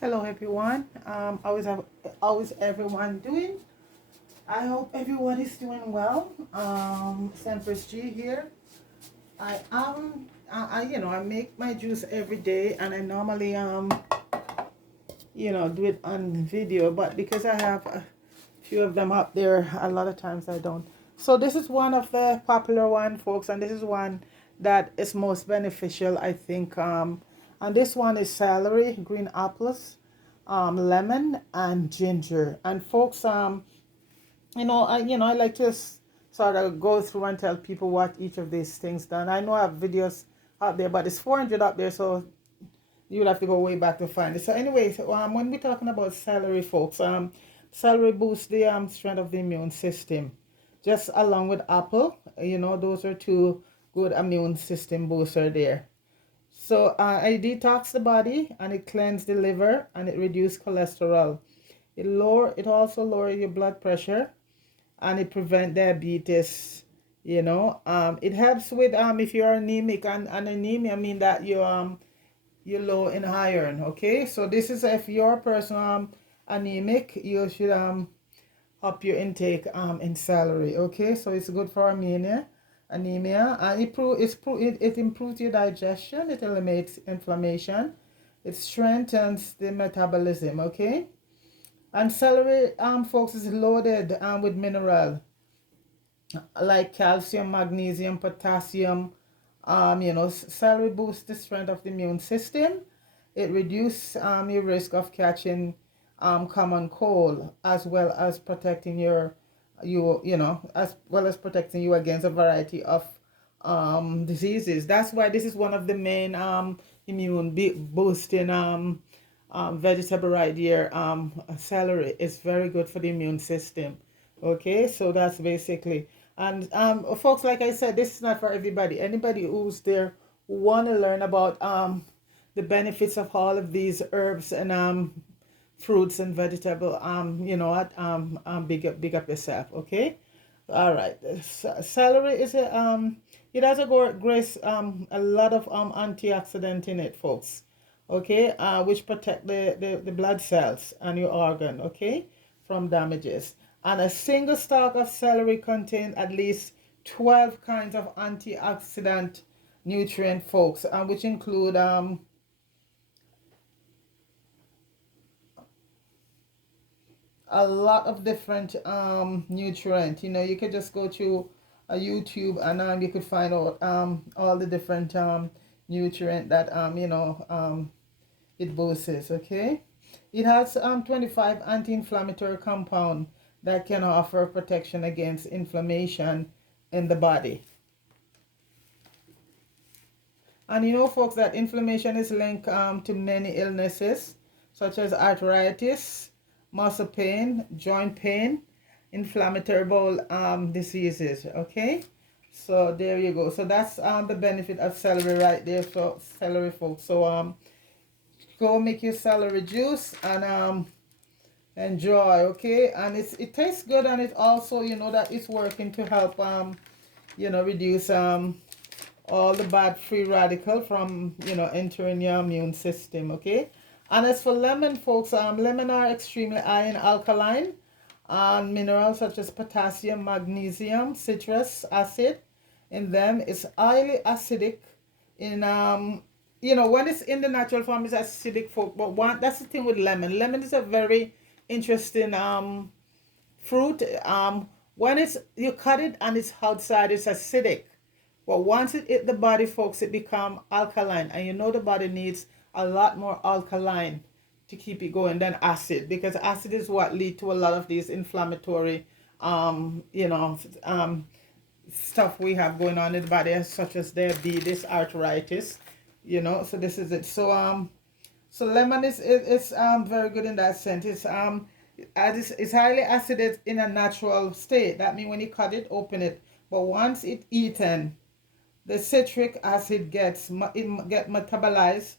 Hello everyone. How is everyone doing? I hope everyone is doing well. Empress G here. I make my juice every day, and I normally do it on video, but because I have a few of them up there, a lot of times I don't. So this is one of the popular one, folks, and this is one that is most beneficial, I think. And this one is celery, green apples, lemon, and ginger. And folks, I like to sort of go through and tell people what each of these things done. I know I have videos out there, but it's 400 up there, so you'll have to go way back to find it. So anyway, when we're talking about celery, folks, celery boosts the strength of the immune system, just along with apple. Those are two good immune system booster there. So it detox the body, and it cleanses the liver, and it reduces cholesterol. It also lower your blood pressure, and it prevent diabetes. It helps with if you're anemic, and anemia mean that you're low in iron. Okay, so this is if you're a person anemic, you should up your intake in celery. Okay, so it's good for anemia, and it improves your digestion, it eliminates inflammation, it strengthens the metabolism. Okay, and celery, folks, is loaded with mineral like calcium, magnesium, potassium. Celery boosts the strength of the immune system. It reduces your risk of catching common cold, as well as protecting as well as protecting you against a variety of diseases. That's why this is one of the main immune boosting vegetable right here. Celery is very good for the immune system. Okay, so that's basically. And folks, like I said, this is not for everybody. Anybody who's there who want to learn about the benefits of all of these herbs and fruits and vegetable, big up yourself. Okay, all right. Celery is it has a lot of antioxidant in it, folks. Okay, which protect the blood cells and your organ. Okay, from damages. And a single stalk of celery contains at least 12 kinds of antioxidant nutrient, folks, which include a lot of different nutrient. You could just go to a YouTube, and you could find out all the different nutrient that it boosts. Okay, it has 25 anti-inflammatory compound that can offer protection against inflammation in the body. And folks, that inflammation is linked to many illnesses such as arthritis, muscle pain, joint pain, inflammatory bowel diseases. Okay, so there you go. So that's the benefit of celery right there. So celery, folks. So go make your celery juice and enjoy. Okay, and it tastes good, and it also that it's working to help reduce all the bad free radical from entering your immune system. Okay, and as for lemon, folks, lemon are extremely high in alkaline and minerals such as potassium, magnesium, citrus acid in them. It's highly acidic in when it's in the natural form, it's acidic, folks. But that's the thing with lemon. Lemon is a very interesting fruit. When you cut it and it's outside, it's acidic. But once it hit the body, folks, it become alkaline, and the body needs a lot more alkaline to keep it going than acid, because acid is what lead to a lot of these inflammatory stuff we have going on in the body, such as diabetes, arthritis. So this is it. So lemon is very good in that sense. It's highly acidic in a natural state. That means when you cut it, open it. But once it's eaten, the citric acid get metabolized,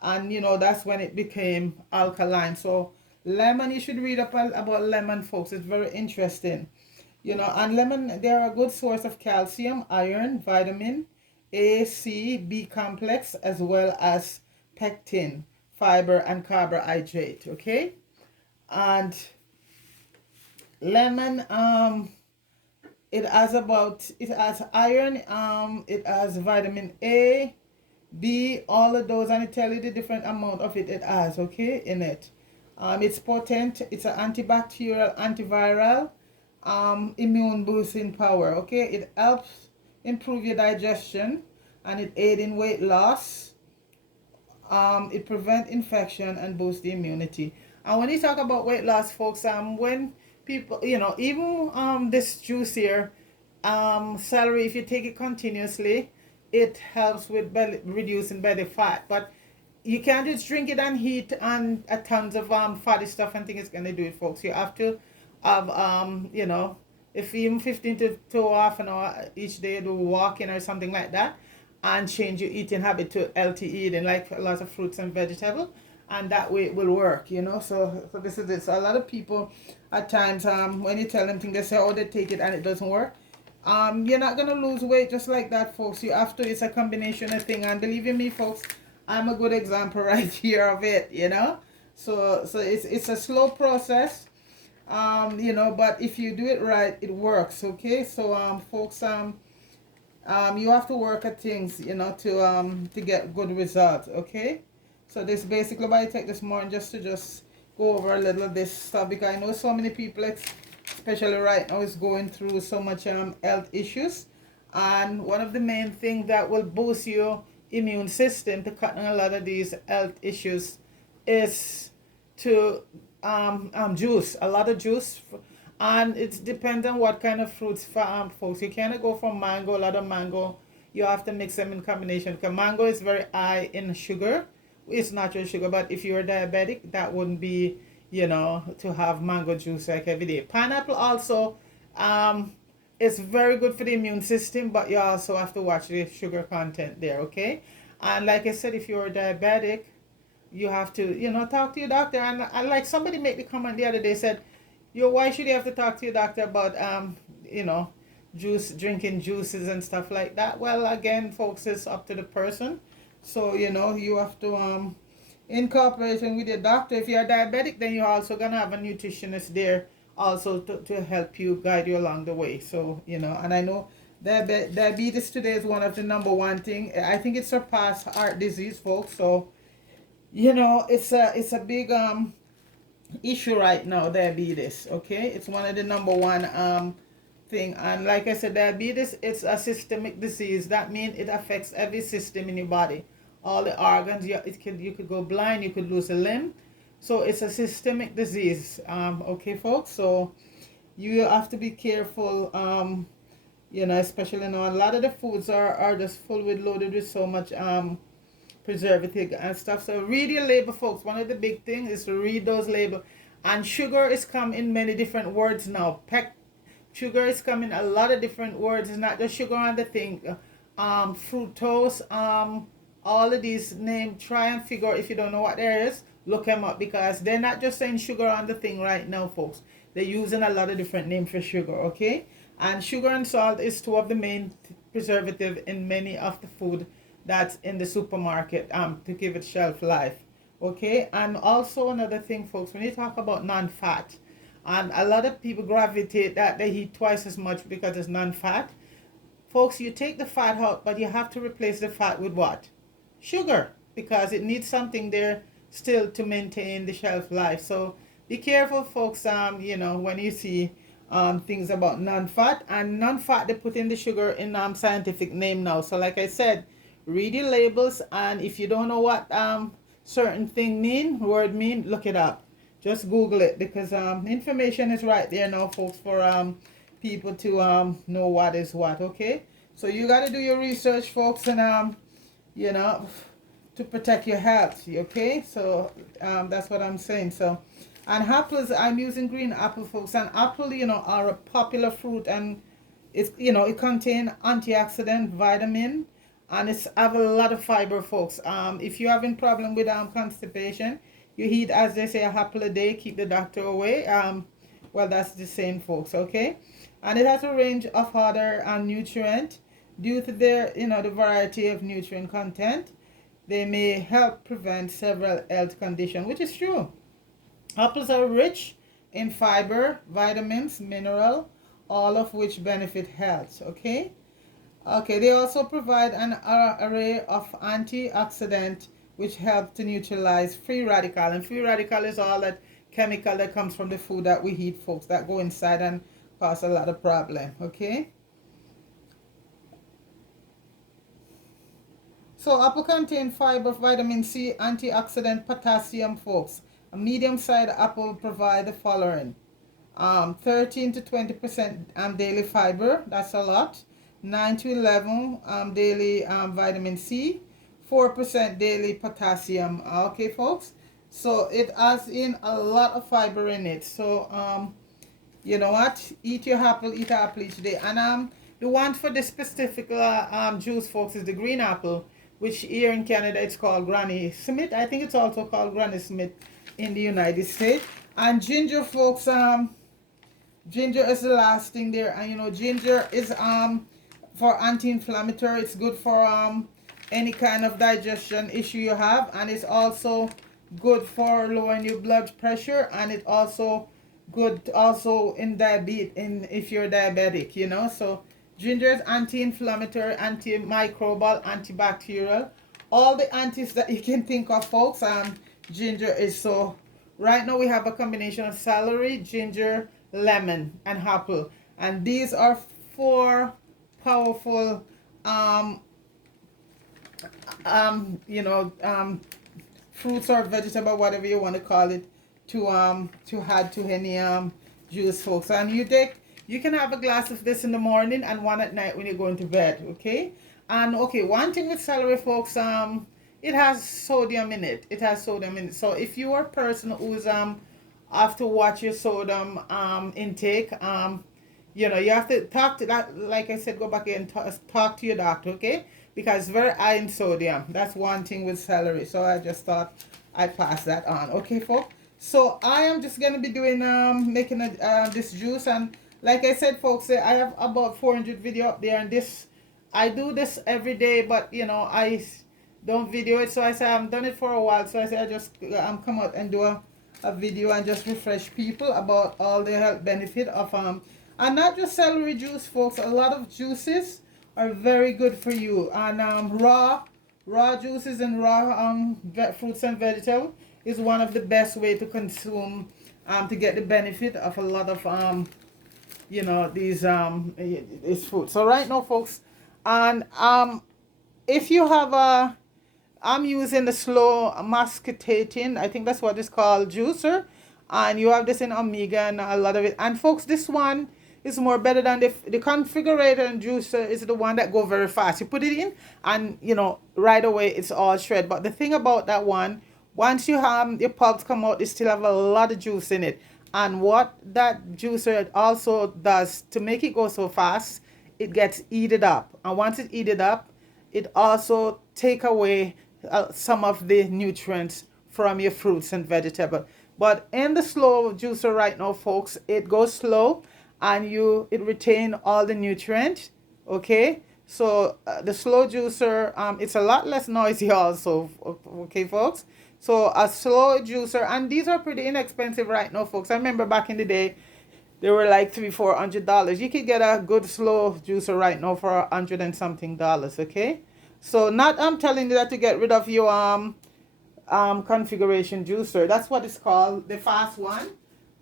and that's when it became alkaline. So lemon, you should read up about lemon, folks. It's very interesting. And lemon, they're a good source of calcium, iron, vitamin A, C, B complex, as well as pectin, fiber, and carbohydrate. Okay, and lemon, it has iron, it has vitamin A, B, all of those, and it tell you the different amount of it has, okay, in it. It's potent, it's an antibacterial, antiviral, immune boosting power, okay. It helps improve your digestion, and it aid in weight loss. It prevent infection and boost the immunity. And when you talk about weight loss, folks, when people, even this juice here, celery, if you take it continuously, it helps with reducing belly fat. But you can't just drink it and heat and tons of fatty stuff and think it's gonna do it, folks. You have to have if even 15 to half an hour each day, do walking or something like that, and change your eating habit to healthy eating, like a lot of fruits and vegetables, and that way it will work, so this is it. So a lot of people at times, when you tell them things, they say, oh, they take it and it doesn't work. You're not gonna lose weight just like that, folks. You have to, it's a combination of thing, and believe in me, folks, I'm a good example right here of it, so it's a slow process, but if you do it right, it works, okay. So folks, you have to work at things, to get good results, okay. So this basically why I take this morning, just to go over a little of this stuff, because I know so many people, especially right now, is going through so much health issues, and one of the main things that will boost your immune system to cut down a lot of these health issues is to juice, a lot of juice. And it depends on what kind of fruits, folks. You cannot go from mango, a lot of mango. You have to mix them in combination, because mango is very high in sugar. It's natural sugar, but if you're diabetic, that wouldn't be, to have mango juice like every day. Pineapple also, it's very good for the immune system, but you also have to watch the sugar content there, okay. And like I said, if you're diabetic, you have to, talk to your doctor. And I like somebody made the comment the other day, said, why should you have to talk to your doctor about drinking juices and stuff like that? Well, again, folks, it's up to the person. So you have to in cooperation with your doctor. If you're diabetic, then you're also gonna have a nutritionist there also to help you, guide you along the way. So and I know diabetes today is one of the number one thing. I think it surpassed heart disease, folks. So it's a big issue right now, diabetes, okay. It's one of the number one thing. And like I said, diabetes, it's a systemic disease. That means it affects every system in your body, all the organs. You could go blind, you could lose a limb. So it's a systemic disease, okay, folks. So you have to be careful, especially a lot of the foods are just loaded with so much preservative and stuff. So read your label, folks. One of the big things is to read those labels. And sugar is come in many different words now. Sugar is coming a lot of different words. It's not just sugar on the thing. Fructose, all of these names. Try and figure, if you don't know what there is, look them up, because they're not just saying sugar on the thing right now, folks. They're using a lot of different names for sugar, okay. And sugar and salt is two of the main preservative in many of the food that's in the supermarket, to give it shelf life, okay. And also another thing, folks, when you talk about non-fat, and a lot of people gravitate that they eat twice as much because it's non-fat, folks. You take the fat out, but you have to replace the fat with what? Sugar, because it needs something there still to maintain the shelf life. So be careful, folks, when you see things about non-fat. And non-fat, they put in the sugar in scientific name now. So like I said, read your labels, and if you don't know what certain thing word mean, look it up. Just Google it, because information is right there now, folks, for people to know what is what, okay. So you got to do your research, folks, and to protect your health, okay. So that's what I'm saying. So, and apples, I'm using green apple, folks, and apple, are a popular fruit, and it's, it contain antioxidant, vitamin, and it's have a lot of fiber, folks. If you're having problem with constipation, you eat, as they say, a apple a day, keep the doctor away. Well, that's the same, folks, okay. And it has a range of other nutrient due to their, the variety of nutrient content. they may help prevent several health conditions, which is true. Apples are rich in fiber, vitamins, mineral, all of which benefit health. Okay. Okay, they also provide an array of antioxidants which help to neutralize free radical. And free radical is all that chemical that comes from the food that we eat, folks, that go inside and cause a lot of problem. Okay. So apple contain fiber, vitamin C, antioxidant, potassium, folks. A medium-sized apple provide the following: 13 to 20% daily fiber. That's a lot. 9 to 11 daily vitamin C. 4% daily potassium. Okay, folks. So it has in a lot of fiber in it. So you know what? Eat your apple. Eat an apple each day. And the one for this specific juice, folks, is the green apple, which here in Canada it's called Granny Smith. I think it's also called Granny Smith in the United States. And ginger, folks, ginger is the last thing there. And you know, ginger is for anti-inflammatory. It's good for any kind of digestion issue you have, and it's also good for lowering your blood pressure, and it also good also in diabetes, in if you're diabetic, you know. So ginger is anti-inflammatory, antimicrobial, antibacterial, all the antis that you can think of, folks. Ginger is. So right now we have a combination of celery, ginger, lemon, and apple, and these are 4 powerful you know, fruits or vegetable, whatever you want to call it, to add to any juice, folks. And you can have a glass of this in the morning and one at night when you're going to bed. Okay. And okay, one thing with celery, folks, it has sodium in it. It has sodium in it. So if you are a person who's have to watch your sodium intake, you know, you have to talk to that, like I said, go back and talk to your doctor. Okay, because it's very high in sodium. That's one thing with celery. So I just thought I'd pass that on. Okay, folks. So I am just gonna be doing making this juice, and like I said, folks, I have about 400 video up there, and this I do this every day, but you know, I don't video it. So I say I haven't done it for a while. So I say I just come out and do a video and just refresh people about all the health benefit of and not just celery juice, folks. A lot of juices are very good for you, and raw juices and raw fruits and vegetables is one of the best way to consume to get the benefit of a lot of you know, these food. So right now, folks, and if you have a I'm using the slow masticating, I think that's what it's called, juicer, and you have this in omega and a lot of it. And folks, this one is more better than the configurator and juicer is the one that go very fast. You put it in and you know right away it's all shred. But the thing about that one, once you have your pulps come out, it still have a lot of juice in it. And what that juicer also does to make it go so fast, it gets heated up. And once it's heated up, it also take away some of the nutrients from your fruits and vegetables. But in the slow juicer right now, folks, it goes slow and it retain all the nutrients. Okay, so the slow juicer, it's a lot less noisy also. Okay, folks. So a slow juicer, and these are pretty inexpensive right now, folks. I remember back in the day, they were like $300-400. You could get a good slow juicer right now for $100 and something. Okay, so not I'm telling you that to get rid of your configuration juicer. That's what it's called, the fast one.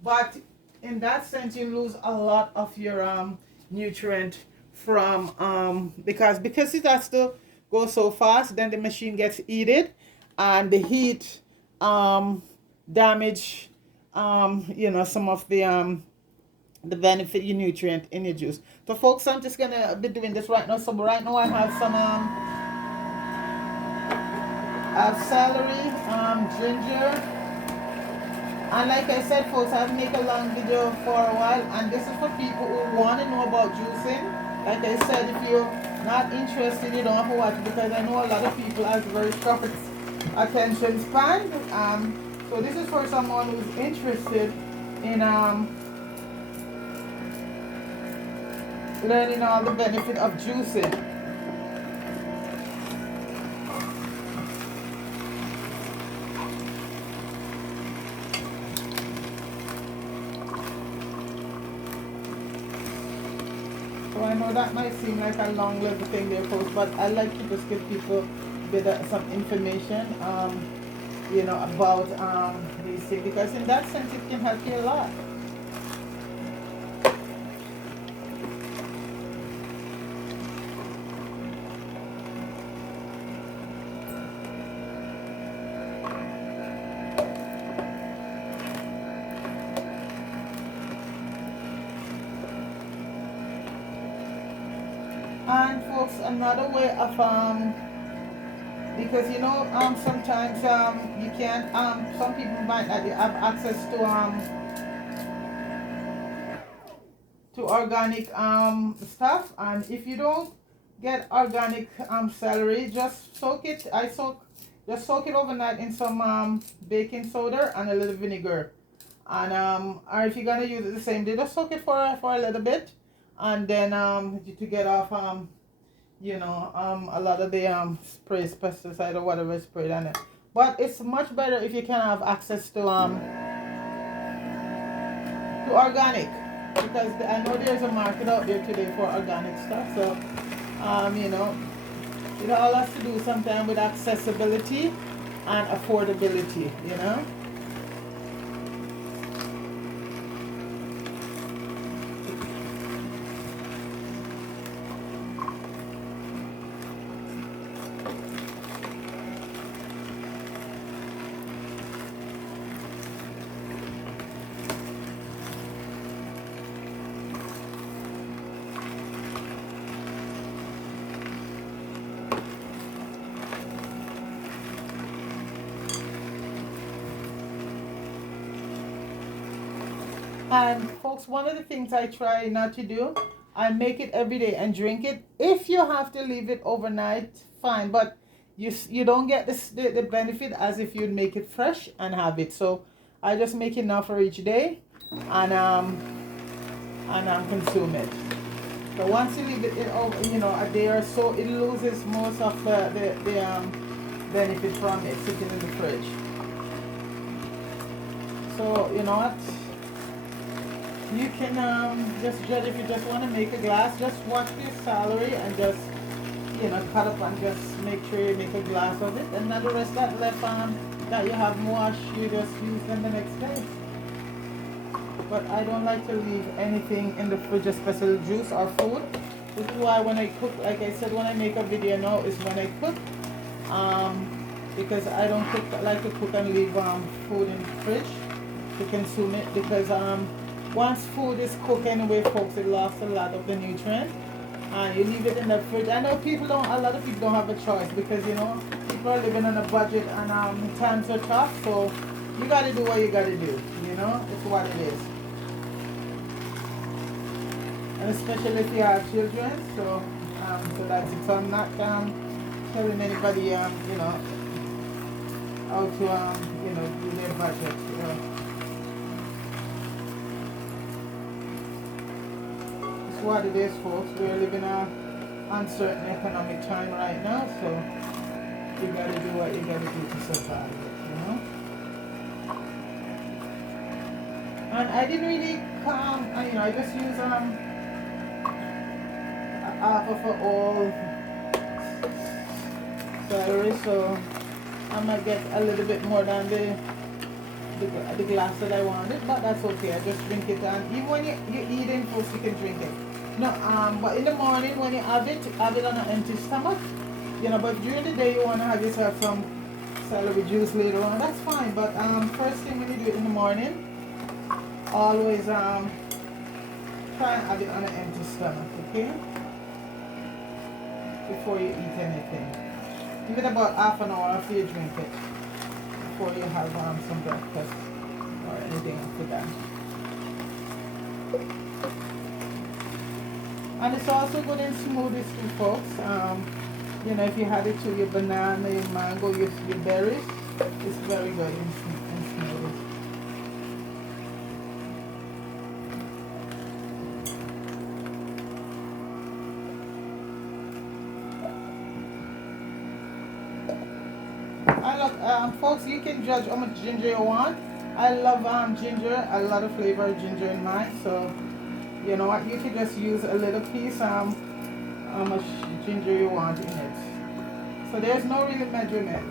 But in that sense, you lose a lot of your nutrient from because it has to go so fast. Then the machine gets heated, and the heat damage you know, some of the benefit your nutrient in your juice. So folks, I'm just gonna be doing this right now. So right now I have some celery, ginger, and like I said, folks, I've made a long video for a while, and this is for people who want to know about juicing. Like I said, if you're not interested, you don't have to watch it, because I know a lot of people have very short attention span. So this is for someone who's interested in learning all the benefit of juicing. know that might seem like a long little thing there, folks, but I like to just give people a bit of some information, you know, about these things, because in that sense it can help you a lot. And folks, another way of because you know sometimes you can't some people might not have access to organic stuff, and if you don't get organic celery, just soak it. Just soak it overnight in some baking soda and a little vinegar, and or if you're gonna use it the same day, just soak it for a little bit, and then to get off you know a lot of the sprays, pesticide or whatever is sprayed on it. But it's much better if you can have access to organic, because I know there's a market out there today for organic stuff. So you know, it all has to do sometimes with accessibility and affordability, you know. And folks, one of the things I try not to do, I make it every day and drink it. If you have to leave it overnight, fine, but you don't get the benefit as if you'd make it fresh and have it. So I just make enough for each day, and consume it. So once you leave it over, you know, a day or so, it loses most of the benefit from it sitting in the fridge. So you know what? You can just judge. If you just want to make a glass, just watch your celery and just, you know, cut up and just make sure you make a glass of it. And then the rest that left that you have washed, you just use them the next day. But I don't like to leave anything in the fridge, especially juice or food. This is why when I cook, like I said, when I make a video now is when I cook. Because I don't like to cook and leave food in the fridge to consume it, because once food is cooked anyway, folks, it lost a lot of the nutrients. And you leave it in the fridge. I know a lot of people don't have a choice, because you know people are living on a budget and times are tough. So you gotta do what you gotta do. You know, it's what it is. And especially if you have children, so that's it. So I'm not telling anybody you know how to you know do their budget. You know. What it is, folks. We're living a uncertain economic time right now, so you gotta do what you gotta do to survive it, you know. And I didn't really you know, I just use half of all celery, so I might get a little bit more than the glass that I wanted, but that's okay. I just drink it, and even when you're eating, folks, you can drink it. No, but in the morning when you have it on an empty stomach, you know. But during the day you want to have yourself some celery juice later on. That's fine. But first thing when you do it in the morning, always try and have it on an empty stomach, okay? Before you eat anything. Give it about half an hour after you drink it, before you have some breakfast or anything after that. And it's also good in smoothies too, folks. You know, if you had it to your banana, your mango, your berries, it's very good in smoothies. I love, folks, you can judge how much ginger you want. I love ginger, a lot of flavor of ginger in mine, so You know what, you can just use a little piece, how much ginger you want in it. So there's no really measurement.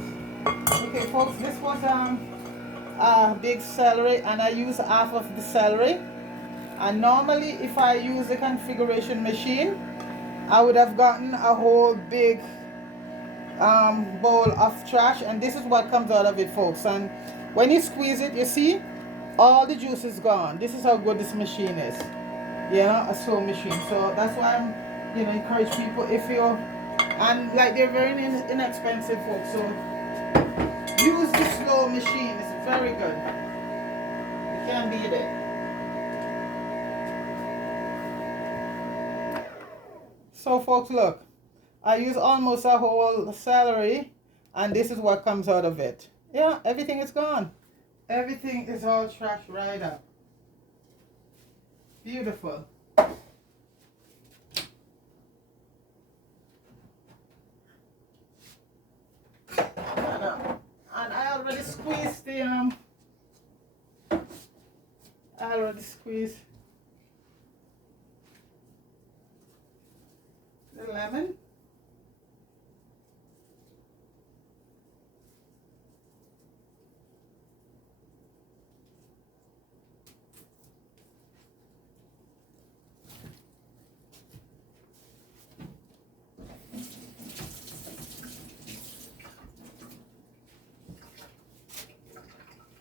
Okay folks, this was a big celery, and I use half of the celery. And normally if I use the configuration machine, I would have gotten a whole big bowl of trash, and this is what comes out of it folks. And when you squeeze it, you see all the juice is gone. This is how good this machine is, you know, a slow machine. So that's why I'm, you know, encourage people, if you, and like they're very inexpensive folks, so use the slow machine. It's very good, you can't beat it. So folks, look, I use almost a whole celery, and this is what comes out of it. Yeah, everything is gone. Everything is all trash right up. Beautiful. And I already squeezed the the lemon.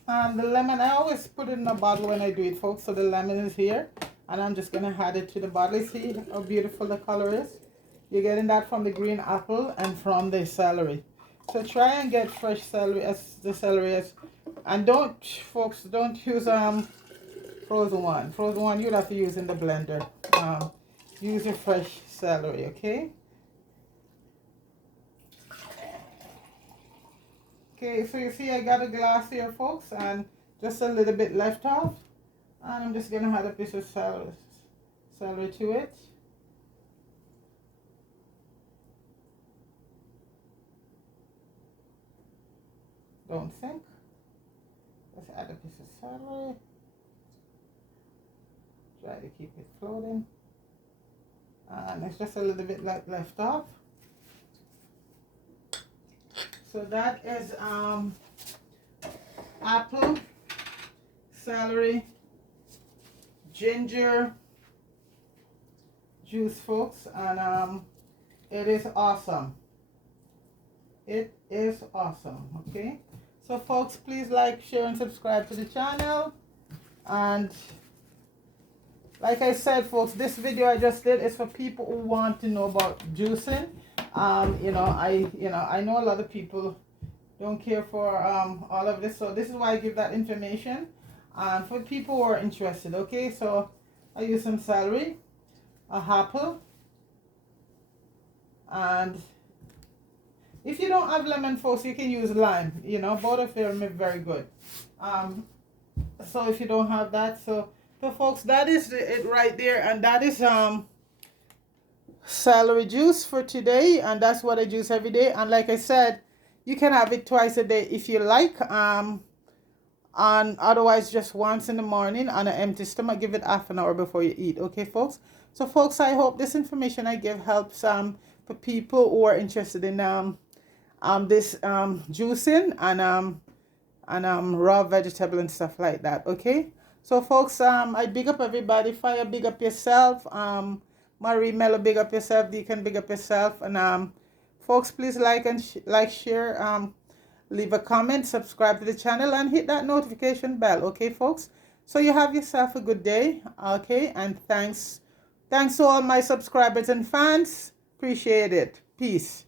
And the lemon, I always put it in a bottle when I do it folks. So the lemon is here, and I'm just going to add it to the bottle. See how beautiful the color is? You're getting that from the green apple and from the celery. So try and get fresh celery, as the celery is. And don't, folks, don't use frozen one. Frozen one you'd have to use in the blender. Use your fresh celery, okay? Okay, so you see I got a glass here folks, and just a little bit left off, and I'm just gonna add a piece of celery to it. Don't sink. Let's add a piece of celery. Try to keep it floating, and it's just a little bit left off. So that is apple, celery, ginger juice folks, and it is awesome. It is awesome. Okay, so folks, please like, share, and subscribe to the channel. And like I said folks, this video I just did is for people who want to know about juicing. You know, I know a lot of people don't care for all of this, so this is why I give that information for people who are interested. Okay, so I use some celery, a apple, and if you don't have lemon folks, you can use lime. You know, both of them are very good. So if you don't have that, so folks, that is it right there, and that is celery juice for today, and that's what I juice every day. And like I said, you can have it twice a day if you like, and otherwise just once in the morning on an empty stomach. Give it half an hour before you eat. Okay folks, so folks, I hope this information I give helps for people who are interested in this juicing and raw vegetable and stuff like that. Okay, so folks, I big up everybody. Fire, big up yourself. Marie Mello, big up yourself. Deacon, big up yourself. And folks, please like and share, leave a comment, subscribe to the channel, and hit that notification bell. Okay folks, so you have yourself a good day. Okay, and thanks to all my subscribers and fans. Appreciate it. Peace.